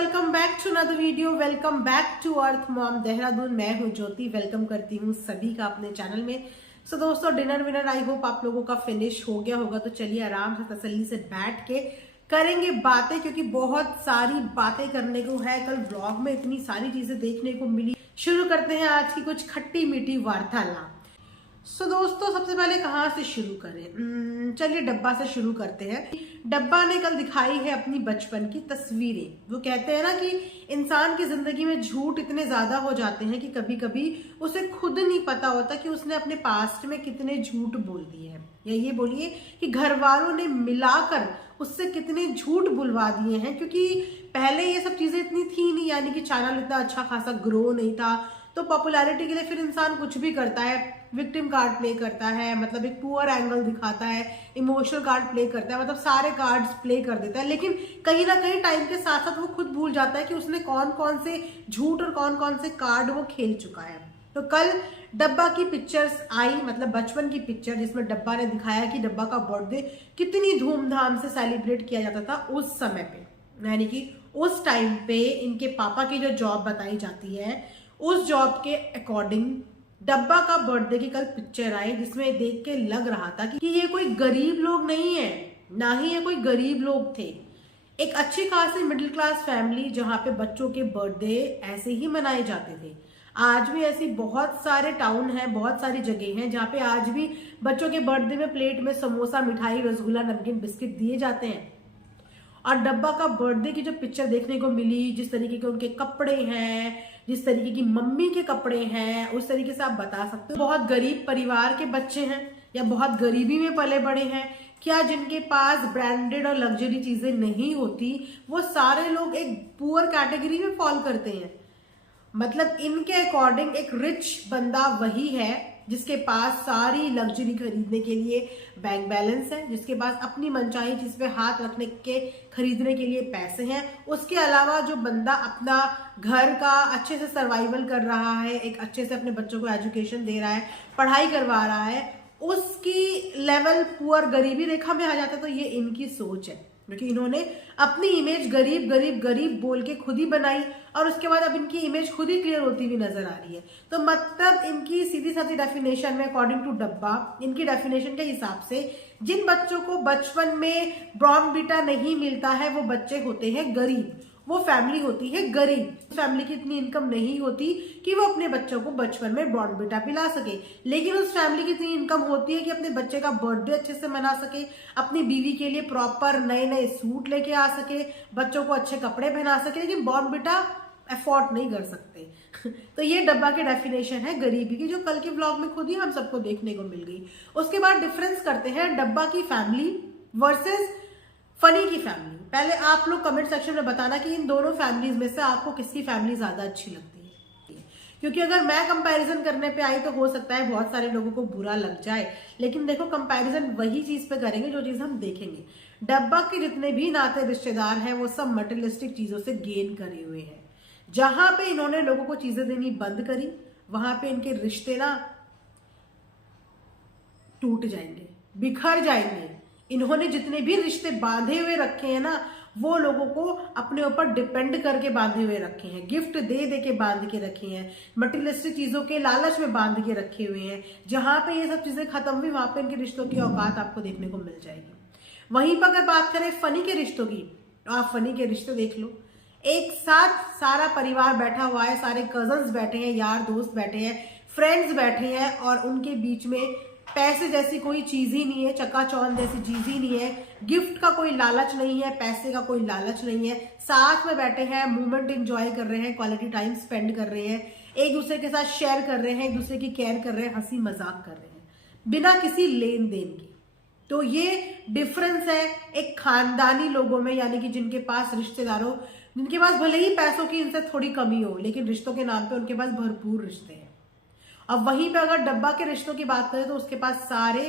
Welcome back to another video. Welcome back to Earth Mom Dehradun. मैं हूं ज्योति। Welcome करती हूं सभी का अपने चैनल में। सो दोस्तों, डिनर विनर आई होप आप लोगों का फिनिश हो गया होगा। तो चलिए आराम से तसल्ली से बैठ के करेंगे बातें, क्योंकि बहुत सारी बातें करने को है। कल ब्लॉग में इतनी सारी चीजें देखने को मिली। शुरू करते हैं आज की कुछ खट्टी मीठी वार्तालाप। सो दोस्तों, सबसे पहले कहाँ से शुरू करें? चलिए डब्बा से शुरू करते हैं। डब्बा ने कल दिखाई है अपनी बचपन की तस्वीरें। वो कहते हैं ना कि इंसान की जिंदगी में झूठ इतने ज्यादा हो जाते हैं कि कभी कभी उसे खुद नहीं पता होता कि उसने अपने पास्ट में कितने झूठ बोल दिए हैं, या ये बोलिए कि घर वालों ने मिलाकर उससे कितने झूठ बुलवा दिए हैं। क्योंकि पहले ये सब चीजें इतनी थी नहीं, यानी कि चैनल इतना अच्छा खासा ग्रो नहीं था, तो पॉपुलैरिटी के लिए फिर इंसान कुछ भी करता है। विक्टिम कार्ड प्ले करता है, मतलब एक पुअर एंगल दिखाता है, इमोशनल कार्ड प्ले करता है, मतलब सारे कार्ड्स प्ले कर देता है। लेकिन कहीं ना कहीं टाइम के साथ साथ वो खुद भूल जाता है कि उसने कौन कौन से झूठ और कौन कौन से कार्ड वो खेल चुका है। तो कल डब्बा की पिक्चर्स आई, मतलब बचपन की पिक्चर, जिसमें डब्बा ने दिखाया कि डब्बा का बर्थडे कितनी धूमधाम से सेलिब्रेट किया जाता था उस समय पे। यानी कि उस टाइम पे इनके पापा की जो जॉब बताई जाती है, उस जॉब के अकॉर्डिंग डब्बा का बर्थडे की कल पिक्चर आई, जिसमें देख के लग रहा था कि ये कोई गरीब लोग नहीं है, ना ही ये कोई गरीब लोग थे। एक अच्छी खासी मिडिल क्लास फैमिली, जहां पे बच्चों के बर्थडे ऐसे ही मनाए जाते थे। आज भी ऐसी बहुत सारे टाउन हैं, बहुत सारी जगह हैं जहाँ पे आज भी बच्चों के बर्थडे में प्लेट में समोसा, मिठाई, रसगुल्ला, नमकीन, बिस्किट दिए जाते हैं। और डब्बा का बर्थडे की जो पिक्चर देखने को मिली, जिस तरीके के उनके कपड़े हैं, जिस तरीके की मम्मी के कपड़े हैं, उस तरीके से आप बता सकते हो बहुत गरीब परिवार के बच्चे हैं या बहुत गरीबी में पले बड़े हैं। क्या जिनके पास ब्रांडेड और लग्जरी चीजें नहीं होती, वो सारे लोग एक पुअर कैटेगरी में फॉल करते हैं। मतलब इनके अकॉर्डिंग एक रिच बंदा वही है जिसके पास सारी लग्जरी खरीदने के लिए बैंक बैलेंस है, जिसके पास अपनी मनचाही चीज पे हाथ रखने के खरीदने के लिए पैसे हैं। उसके अलावा जो बंदा अपना घर का अच्छे से सर्वाइवल कर रहा है, एक अच्छे से अपने बच्चों को एजुकेशन दे रहा है, पढ़ाई करवा रहा है, उसकी लेवल पुअर गरीबी रेखा में आ जाता है। तो ये इनकी सोच है, क्योंकि इन्होंने अपनी इमेज गरीब गरीब गरीब बोल के खुद ही बनाई, और उसके बाद अब इनकी इमेज खुद ही क्लियर होती हुई नजर आ रही है। तो मतलब इनकी सीधी साधी डेफिनेशन में, अकॉर्डिंग टू डब्बा, इनकी डेफिनेशन के हिसाब से जिन बच्चों को बचपन में बॉर्नवीटा नहीं मिलता है, वो बच्चे होते हैं गरीब, वो फैमिली होती है गरीब। फैमिली की इतनी इनकम नहीं होती कि वो अपने बच्चों को बचपन में बॉर्नवीटा पिला सके, लेकिन उस फैमिली की इतनी इनकम होती है कि अपने बच्चे का बर्थडे अच्छे से मना सके, अपनी बीवी के लिए प्रॉपर नए नए सूट लेके आ सके, बच्चों को अच्छे कपड़े पहना सके, लेकिन बॉर्नवीटा अफोर्ड नहीं कर सकते। तो ये डब्बा की डेफिनेशन है गरीबी की, जो कल के व्लॉग में खुद ही हम सबको देखने को मिल गई। उसके बाद डिफरेंस करते हैं डब्बा की फैमिली वर्सेस फनी की फैमिली। पहले आप लोग कमेंट सेक्शन में बताना कि इन दोनों फैमिलीज में से आपको किसकी फैमिली ज्यादा अच्छी लगती है। क्योंकि अगर मैं कंपैरिजन करने पे आई तो हो सकता है बहुत सारे लोगों को बुरा लग जाए, लेकिन देखो कंपैरिजन वही चीज पे करेंगे जो चीज हम देखेंगे। डब्बा के जितने भी नाते रिश्तेदार हैं, वो सब मटेरियलिस्टिक चीजों से गेन करे हुए हैं। जहां पे इन्होंने लोगों को चीजें देनी बंद करी, वहां पे इनके रिश्ते ना टूट जाएंगे, बिखर जाएंगे। इन्होंने जितने भी रिश्ते बांधे हुए रखे हैं ना, वो लोगों को अपने ऊपर डिपेंड करके बांधे हुए रखे हैं, गिफ्ट दे दे के बांध के रखे हैं, मटेरियलिस्टिक चीजों के लालच में बांध के रखे हुए हैं। जहां पे ये सब चीजें खत्म हुई, वहां पे इनके रिश्तों की औकात आपको देखने को मिल जाएगी। वहीं पर अगर बात करें फनी के रिश्तों की, तो आप फनी के रिश्ते देख लो। एक साथ सारा परिवार बैठा हुआ है, सारे कजन्स बैठे हैं, यार दोस्त बैठे हैं, फ्रेंड्स बैठे हैं, और उनके बीच में पैसे जैसी कोई चीज ही नहीं है, चकाचौंध जैसी चीज ही नहीं है, गिफ्ट का कोई लालच नहीं है, पैसे का कोई लालच नहीं है। साथ में बैठे हैं, मूवमेंट एंजॉय कर रहे हैं, क्वालिटी टाइम स्पेंड कर रहे हैं, एक दूसरे के साथ शेयर कर रहे हैं, एक दूसरे की केयर कर रहे हैं, हंसी मजाक कर रहे हैं, बिना किसी लेन देन के। तो ये डिफरेंस है एक खानदानी लोगों में, यानी कि जिनके पास रिश्तेदारों, जिनके पास भले ही पैसों की इनसे थोड़ी कमी हो, लेकिन रिश्तों के नाम पे उनके पास भरपूर रिश्ते हैं। अब वहीं पे अगर डब्बा के रिश्तों की बात करें तो उसके पास सारे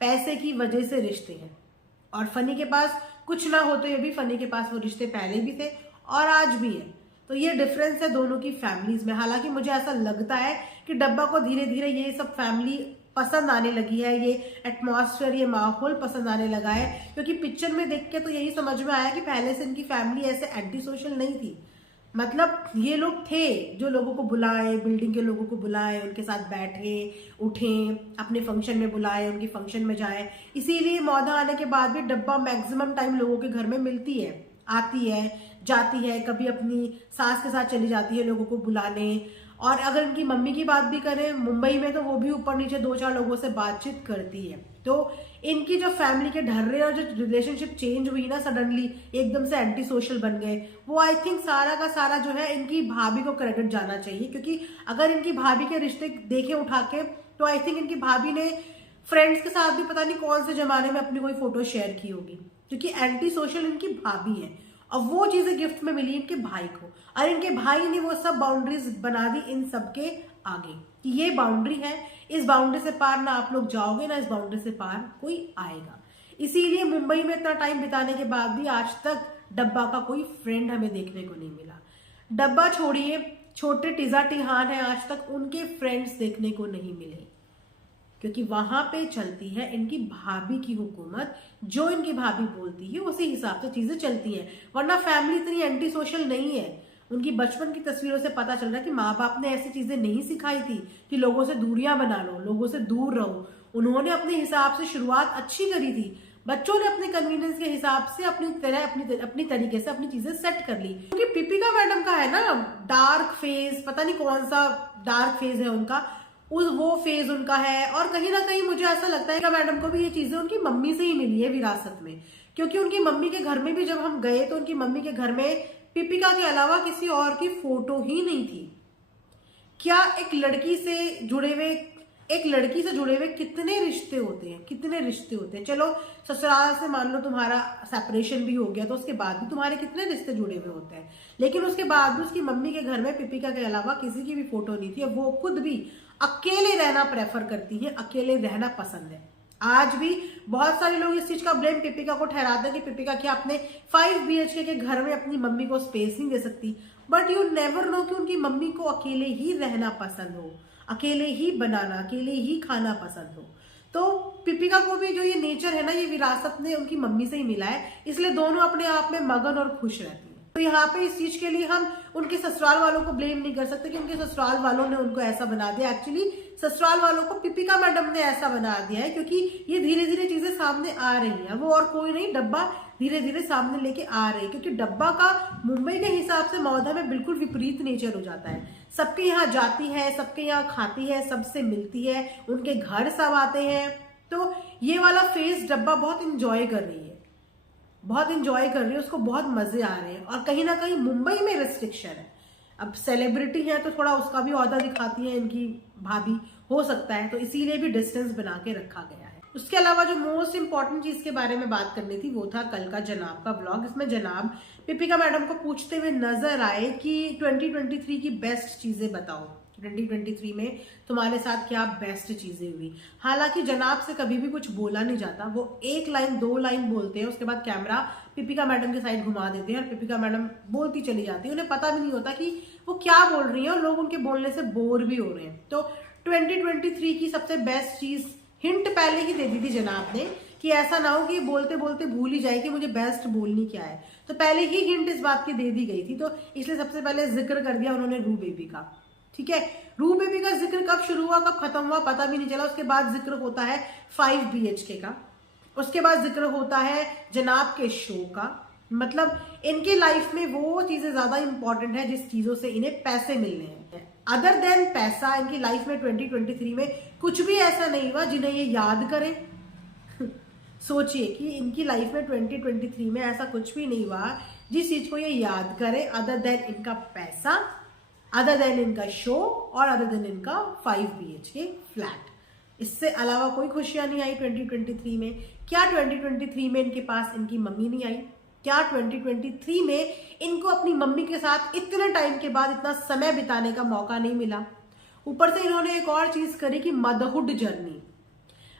पैसे की वजह से रिश्ते हैं, और फनी के पास कुछ ना हो तो ये भी फनी के पास वो रिश्ते पहले भी थे और आज भी है। तो ये डिफरेंस है दोनों की फैमिलीज में। हालांकि मुझे ऐसा लगता है कि डब्बा को धीरे धीरे ये सब फैमिली पसंद आने लगी है, ये एटमॉस्फेयर, ये माहौल पसंद आने लगा है। क्योंकि पिक्चर में देख के तो यही समझ में आया कि पहले से इनकी फैमिली ऐसे एंटी सोशल नहीं थी। मतलब ये लोग थे जो लोगों को बुलाए, बिल्डिंग के लोगों को बुलाए, उनके साथ बैठे उठें, अपने फंक्शन में बुलाए, उनके फंक्शन में जाए। इसीलिए मौदा आने के बाद भी डब्बा मैक्सिमम टाइम लोगों के घर में मिलती है, आती है, जाती है, कभी अपनी सास के साथ चली जाती है लोगों को बुलाने। और अगर इनकी मम्मी की बात भी करें मुंबई में, तो वो भी ऊपर नीचे 2-4 लोगों से बातचीत करती है। तो इनकी जो फैमिली के ढर्रे और जो रिलेशनशिप चेंज हुई ना, सडनली एकदम से एंटी सोशल बन गए, वो आई थिंक सारा का सारा जो है इनकी भाभी को क्रेडिट जाना चाहिए। क्योंकि अगर इनकी भाभी के रिश्ते देखे उठा के, तो आई थिंक इनकी भाभी ने फ्रेंड्स के साथ भी पता नहीं कौन से जमाने में अपनी कोई फोटो शेयर की होगी, क्योंकि एंटी सोशल इनकी भाभी है। और वो चीजें गिफ्ट में मिली इनके भाई को, और इनके भाई ने वो सब बाउंड्रीज बना दी इन सबके आगे कि ये बाउंड्री है, इस बाउंड्री से पार ना आप लोग जाओगे, ना इस बाउंड्री से पार कोई आएगा। इसीलिए मुंबई में इतना टाइम बिताने के बाद भी आज तक डब्बा का कोई फ्रेंड हमें देखने को नहीं मिला। डब्बा छोड़िए, छोटे टिजा टिहान है, आज तक उनके फ्रेंड्स देखने को नहीं मिले, क्योंकि वहां पे चलती है इनकी भाभी की हुकूमत। जो इनकी भाभी बोलती है उसी हिसाब से चीजें चलती हैं, वरना फैमिली इतनी एंटी सोशल नहीं है। उनकी बचपन की तस्वीरों से पता चल रहा है कि माँ बाप ने ऐसी चीजें नहीं सिखाई थी कि लोगों से दूरियां बना लो, लोगों से दूर रहो। उन्होंने अपने हिसाब से शुरुआत अच्छी करी थी, बच्चों ने अपने कन्वीनियंस के हिसाब से अपनी तरीके से अपनी चीजें सेट कर ली। क्योंकि पीपिका मैडम का है ना डार्क फेज, पता नहीं कौन सा डार्क फेज है उनका, वो फेज उनका है। और कहीं ना कहीं मुझे ऐसा लगता है कि मैडम को भी ये चीजें उनकी मम्मी से ही मिली है विरासत में। क्योंकि उनकी मम्मी के घर में भी जब हम गए तो उनकी मम्मी के घर में पीपिका के अलावा किसी और की फोटो ही नहीं थी। क्या एक लड़की से जुड़े हुए कितने रिश्ते होते हैं, कितने रिश्ते होते हैं। चलो ससुराल से मान लो तुम्हारा सेपरेशन भी हो गया, तो उसके बाद भी तुम्हारे कितने रिश्ते जुड़े हुए होते हैं। लेकिन उसके बाद भी उसकी मम्मी के घर में पीपिका के अलावा किसी की भी फोटो नहीं थी, और वो खुद भी अकेले रहना प्रेफर करती है, अकेले रहना पसंद है। आज भी बहुत सारे लोग इस चीज का ब्लेम पीपिका को ठहराते हैं कि पीपिका क्या अपने 5 BHK के घर में अपनी मम्मी को स्पेस नहीं दे सकती। बट यू नेवर नो कि उनकी मम्मी को अकेले ही रहना पसंद हो, अकेले ही बनाना, अकेले ही खाना पसंद हो। तो पीपिका को भी जो ये नेचर है ना, ये विरासत में उनकी मम्मी से ही मिला है, इसलिए दोनों अपने आप में मगन और खुश रहती है। तो यहाँ पे इस चीज के लिए हम उनके ससुराल वालों को ब्लेम नहीं कर सकते कि उनके ससुराल वालों ने उनको ऐसा बना दिया। एक्चुअली ससुराल वालों को पीपिका मैडम ने ऐसा बना दिया है, क्योंकि ये धीरे धीरे चीजें सामने आ रही हैं। वो और कोई नहीं, डब्बा धीरे धीरे सामने लेके आ रही है। क्योंकि डब्बा का मुंबई के हिसाब से मौदा में बिल्कुल विपरीत नेचर हो जाता है। सबके यहाँ जाती है, सबके यहाँ खाती है, सबसे मिलती है, उनके घर सब आते हैं। तो ये वाला फेज डब्बा बहुत इंजॉय कर रही है, बहुत इंजॉय कर रही है, उसको बहुत मजे आ रहे हैं। और कहीं ना कहीं मुंबई में रिस्ट्रिक्शन है। अब सेलिब्रिटी है तो थोड़ा उसका भी औहदा दिखाती है इनकी भाभी, हो सकता है, तो इसीलिए भी डिस्टेंस बना के रखा गया है। उसके अलावा जो मोस्ट इंपॉर्टेंट चीज के बारे में बात करनी थी वो था कल का जनाब का ब्लॉग। इसमें जनाब पीपिका मैडम को पूछते हुए नजर आए कि 2023 की बेस्ट चीजें बताओ, 2023 में तुम्हारे साथ क्या बेस्ट चीजें हुई। हालांकि जनाब से कभी भी कुछ बोला नहीं जाता, वो 1 लाइन 2 लाइन बोलते हैं, उसके बाद कैमरा पीपिका मैडम के साइड घुमा देते हैं और पीपिका मैडम बोलती चली जाती है। उन्हें पता भी नहीं होता कि वो क्या बोल रही है, और लोग उनके बोलने से बोर भी हो रहे हैं। तो 2023 की सबसे बेस्ट चीज हिंट पहले ही दे दी थी जनाब ने कि ऐसा ना हो कि बोलते बोलते भूल ही जाए कि मुझे बेस्ट बोलनी क्या है। तो पहले ही हिंट इस बात की दे दी गई थी, तो इसलिए सबसे पहले जिक्र कर दिया उन्होंने रू बेबी का। ठीक है, रू बेबी का जिक्र कब शुरू हुआ कब खत्म हुआ पता भी नहीं चला। उसके बाद जिक्र होता है 5 BHK का, उसके बाद जिक्र होता है जनाब के शो का। मतलब इनकी लाइफ में वो चीजें ज्यादा इंपॉर्टेंट है जिस चीजों से इन्हें पैसे मिलने हैं। अदर देन पैसा इनकी लाइफ में 2023 में कुछ भी ऐसा नहीं हुआ जिन्हें ये याद करें। सोचिए कि इनकी लाइफ में 2023 में ऐसा कुछ भी नहीं हुआ जिस चीज को ये याद करें, अदर देन इनका पैसा, अदर देन इनका शो, और अदर देन इनका 5 BHK फ्लैट। इससे अलावा कोई खुशियां नहीं आई 2023 में। क्या 2023 में इनके पास इनकी मम्मी नहीं आई? क्या 2023 में इनको अपनी मम्मी के साथ इतने टाइम के बाद इतना समय बिताने का मौका नहीं मिला? ऊपर से इन्होंने एक और चीज करी कि मदरहुड जर्नी।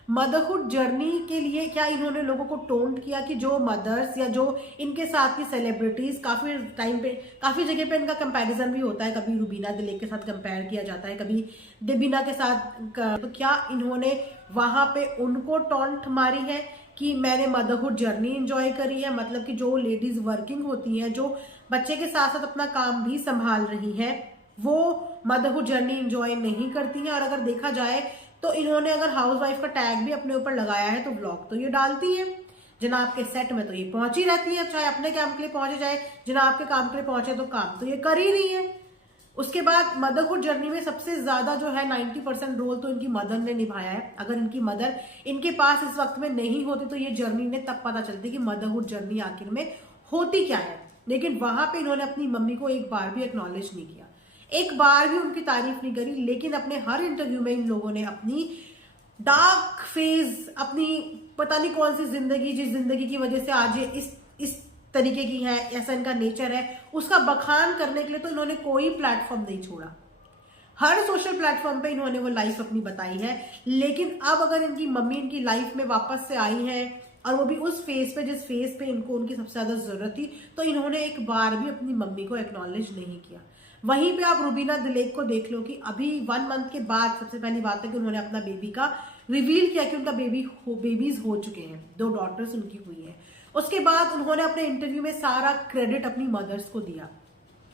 मदरहुड जर्नी के लिए क्या इन्होंने लोगों को टोंट किया कि जो मदर्स या जो इनके साथ की सेलिब्रिटीज काफी टाइम पे काफी जगह पे इनका कंपैरिजन भी होता है, कभी रुबीना दिलेक के साथ कंपेयर किया जाता है, कभी देबीना के साथ, तो क्या इन्होंने वहां पे उनको टोंट मारी है कि मैंने मदरहुड जर्नी एंजॉय करी है? मतलब कि जो लेडीज वर्किंग होती हैं, जो बच्चे के साथ साथ अपना काम भी संभाल रही हैं, वो मदरहुड जर्नी एंजॉय नहीं करती हैं। और अगर देखा जाए तो इन्होंने अगर हाउसवाइफ का टैग भी अपने ऊपर लगाया है तो व्लॉग तो ये डालती है, जनाब के सेट में तो ये पहुंची रहती है, चाहे अपने काम के लिए पहुंचे चाहे जनाब के काम के लिए पहुंचे, तो काम तो ये कर ही रही है। उसके बाद मदरहुड जर्नी में सबसे ज्यादा जो है 90% रोल तो इनकी मदर ने निभाया है। अगर इनकी मदर इनके पास इस वक्त में नहीं होती तो ये जर्नी ने तब पता चलती कि मदरहुड जर्नी आखिर में होती क्या है। लेकिन वहां पे इन्होंने अपनी मम्मी को एक बार भी एक्नॉलेज नहीं किया, एक बार भी उनकी तारीफ नहीं करी। लेकिन अपने हर इंटरव्यू में इन लोगों ने अपनी डार्क फेज, अपनी पता नहीं कौन सी जिंदगी, जिस जिंदगी की वजह से आज ये इस तरीके की है, ऐसा इनका नेचर है, उसका बखान करने के लिए तो इन्होंने कोई प्लेटफॉर्म नहीं छोड़ा। हर सोशल प्लेटफॉर्म पे इन्होंने वो लाइफ अपनी बताई है। लेकिन अब अगर इनकी मम्मी इनकी लाइफ में वापस से आई है, और वो भी उस फेज पे जिस फेज पे इनको उनकी सबसे ज्यादा जरूरत थी, तो इन्होंने एक बार भी अपनी मम्मी को एक्नॉलेज नहीं किया। वहीं पे आप रुबीना दिलेक को देख लो कि अभी 1 मंथ के बाद सबसे पहली बात है कि उन्होंने अपना बेबी का रिवील किया कि उनका बेबीज हो चुके हैं, 2 डॉटर्स उनकी हुई है। उसके बाद उन्होंने अपने इंटरव्यू में सारा क्रेडिट अपनी मदर्स को दिया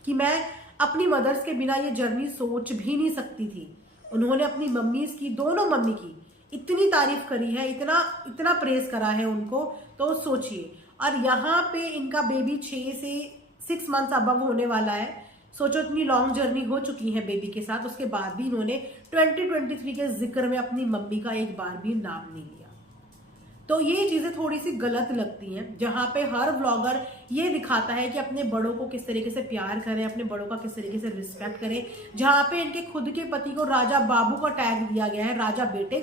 कि मैं अपनी मदर्स के बिना ये जर्नी सोच भी नहीं सकती थी। उन्होंने अपनी मम्मीज की, दोनों मम्मी की इतनी तारीफ करी है, इतना प्रेज करा है उनको, तो सोचिए। और यहाँ पे इनका बेबी 6 से 6 मंथ्स अबव होने वाला है। सोचो इतनी लॉन्ग जर्नी हो चुकी है बेबी के साथ, उसके बाद भी इन्होंने 2023 के जिक्र में अपनी मम्मी का एक बार भी नाम नहीं लिया। तो ये चीजें थोड़ी सी गलत लगती हैं, जहां पे हर व्लॉगर ये दिखाता है कि अपने बड़ों को किस तरीके से प्यार करें, अपने बड़ों का किस तरीके से रिस्पेक्ट करें। जहां पे इनके खुद के पति को राजा बाबू का टैग दिया गया है, राजा बेटे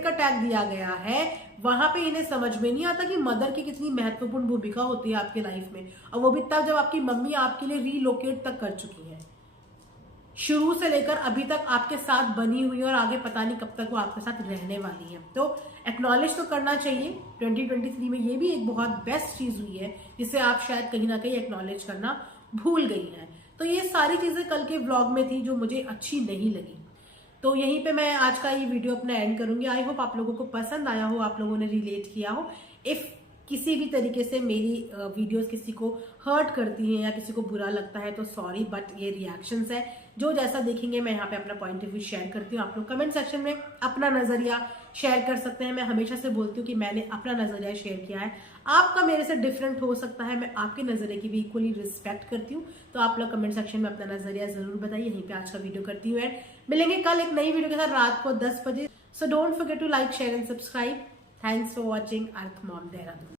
का टैग दिया गया है, वहां पे इन्हें समझ में नहीं आता कि मदर की कितनी महत्वपूर्ण भूमिका होती है आपके लाइफ में, और वो भी तब जब आपकी मम्मी आपके लिए रीलोकेट तक कर चुकी है, शुरू से लेकर अभी तक आपके साथ बनी हुई है, और आगे पता नहीं कब तक वो आपके साथ रहने वाली है। तो एक्नॉलेज तो करना चाहिए। 2023 में ये भी एक बहुत बेस्ट चीज हुई है जिसे आप शायद कहीं ना कहीं एक्नॉलेज करना भूल गई हैं। तो ये सारी चीजें कल के व्लॉग में थी जो मुझे अच्छी नहीं लगी। तो यहीं पे मैं आज का ये वीडियो अपना एंड करूंगी। आई होप आप लोगों को पसंद आया हो, आप लोगों ने रिलेट किया हो। इफ किसी भी तरीके से मेरी वीडियोस किसी को हर्ट करती हैं या किसी को बुरा लगता है तो सॉरी, बट ये रिएक्शंस है, जो जैसा देखेंगे मैं यहाँ पे अपना पॉइंट ऑफ व्यू शेयर करती हूँ। आप लोग कमेंट सेक्शन में अपना नजरिया शेयर कर सकते हैं। मैं हमेशा से बोलती हूँ कि मैंने अपना नजरिया शेयर किया है, आपका मेरे से डिफरेंट हो सकता है, मैं आपके नजरिए की भी इक्वली रिस्पेक्ट करती हूँ। तो आप लोग कमेंट सेक्शन में अपना नजरिया जरूर बताइए। यहीं पे आज का वीडियो करती हूँ एंड मिलेंगे कल एक नई वीडियो के साथ रात को 10 बजे। So don't forget to like, share and subscribe. Thanks for watching Earth Mom Dehradun.